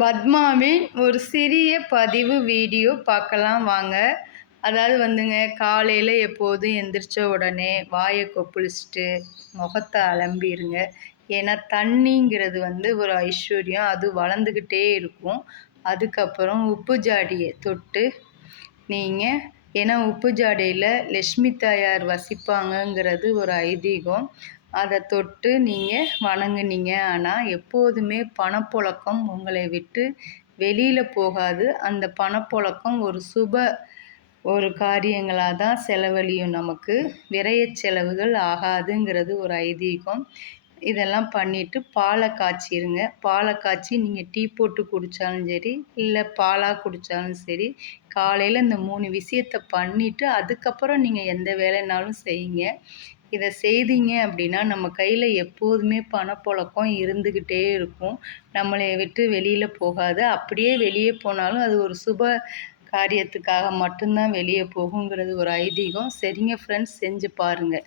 பத்மாவின் ஒரு சிறிய பதிவு வீடியோ பார்க்கலாம் வாங்க. அதாவது வந்துங்க, காலையில் எப்போதும் எந்திரிச்ச உடனே வாயை கொப்பளிச்சுட்டு முகத்தை அலம்பிடுங்க. ஏன்னா தண்ணிங்கிறது வந்து ஒரு ஐஸ்வர்யம், அது வளர்ந்துக்கிட்டே இருக்கும். அதுக்கப்புறம் உப்பு ஜாடியை தொட்டு நீங்கள், ஏன்னா உப்பு ஜாடியில் லக்ஷ்மி தாயார் வசிப்பாங்கங்கிறது ஒரு ஐதீகம். அதை தொட்டு நீங்கள் வணங்குனீங்க. ஆனால் எப்போதுமே பணப்புழக்கம் உங்களை விட்டு வெளியில் போகாது. அந்த பணப்புழக்கம் ஒரு காரியங்களாக தான் செலவழியும். நமக்கு விரைய செலவுகள் ஆகாதுங்கிறது ஒரு ஐதீகம். இதெல்லாம் பண்ணிவிட்டு பாலை காய்ச்சிருங்க. பாலை காய்ச்சி நீங்கள் டீ போட்டு குடித்தாலும் சரி, இல்லை பாலாக குடித்தாலும் சரி, காலையில் இந்த 3 விஷயத்தை பண்ணிவிட்டு அதுக்கப்புறம் நீங்கள் எந்த வேலைனாலும் செய்யுங்க. இதை செய்தீங்க அப்படின்னா நம்ம கையில் எப்போதுமே பணப்புழக்கம் இருந்துக்கிட்டே இருக்கும். நம்மளை விட்டு வெளியில் போகாது. அப்படியே வெளியே போனாலும் அது ஒரு சுப காரியத்துக்காக மட்டும்தான் வெளியே போகுங்கிறது ஒரு ஐதீகம். சரிங்க ஃப்ரெண்ட்ஸ், செஞ்சு பாருங்கள்.